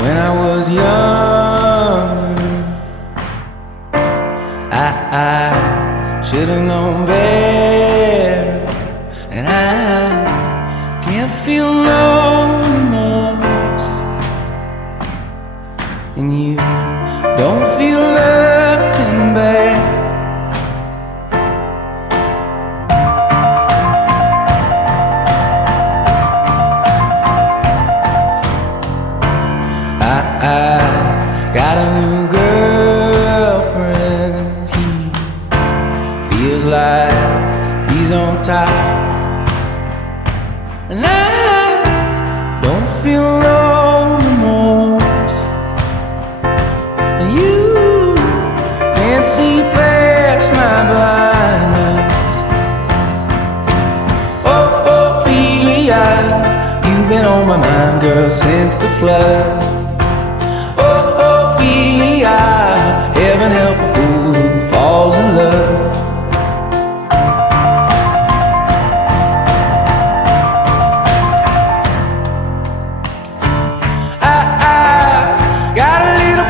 When I was younger, I should've known better, and I can't feel no remorse, and you don't feel nothing back. I got a new girlfriend. He feels like he's on top, and I don't feel no remorse, and you can't see past my blindness. Oh, Ophelia, you've been on my mind, girl, since the flood. Heaven help a fool who falls in love. I got a little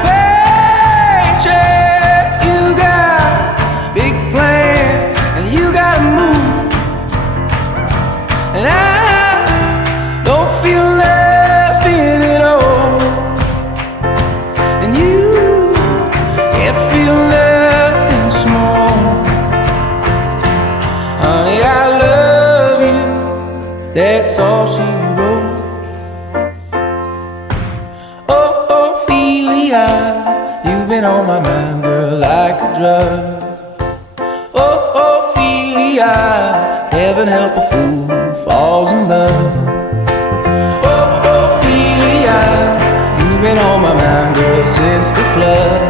paycheck. You got big plans, and you gotta move, and I don't feel nothing at all, and you feel nothing small. Honey, I love you, that's all she wrote. Oh, Ophelia, you've been on my mind, girl, like a drug. Oh, Ophelia, heaven help a fool who falls in love. Oh, Ophelia, you've been on my mind, girl, since the flood.